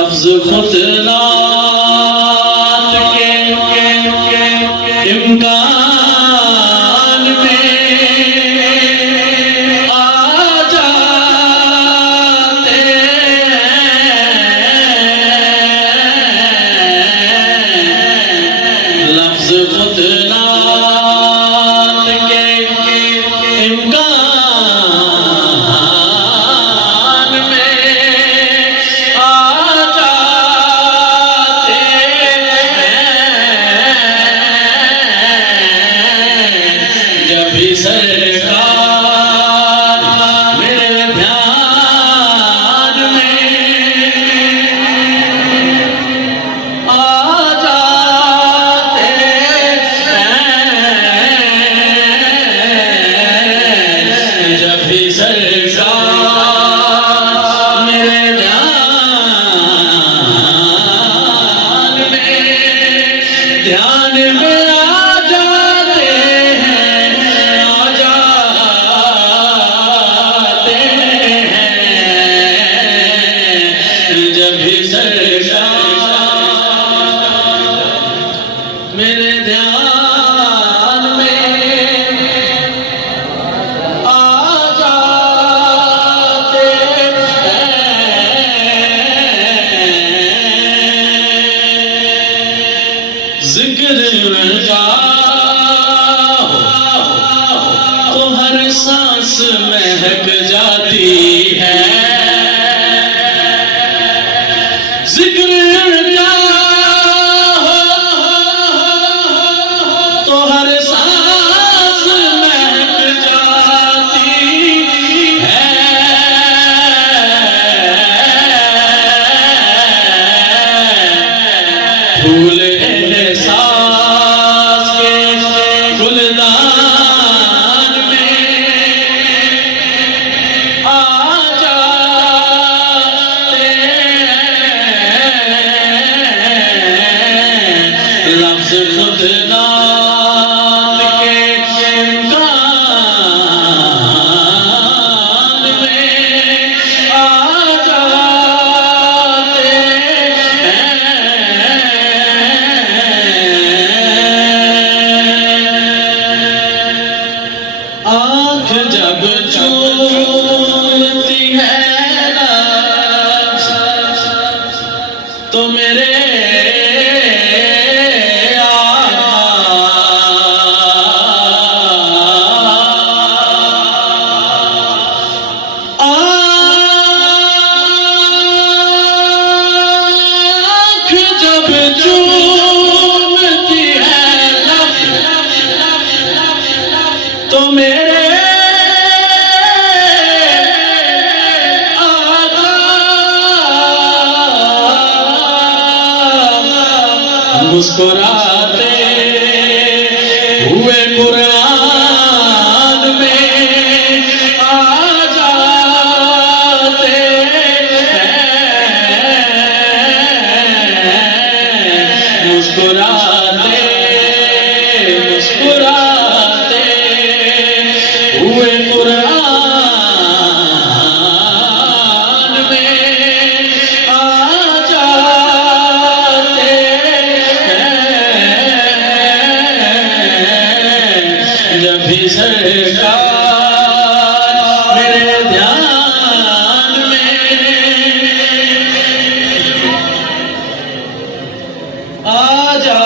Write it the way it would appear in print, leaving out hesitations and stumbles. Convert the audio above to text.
लफ्ज खुद नात के इम्कान में आ जाते लफ्ज खुद नात के इम्कान में आ जाते जब भी सरकार मेरे ध्यान में आ जाते जब भी सरकार मेरे ध्यान में आ जाते हैं आ जाते हैं जब भी सरकार मेरे ध्यान में आ जाते हैं जिक्र का तो हर सांस महक जाती है जिक्र का तो हर सांस महक जाती है फूल एहसास के गुलदान में आ जाते लफ्ज खुद नात के इम्कान में आ जाते आँख जब चूमती है नफ्स तो मेरे आँख जब चूमती है तो मेरे मुस्कुराते हुए कुरान में आ जाते हैं मुस्कुराते मुस्कुराते हुए कुरान में आ जाते जब भी सरकार मेरे ध्यान में आ जा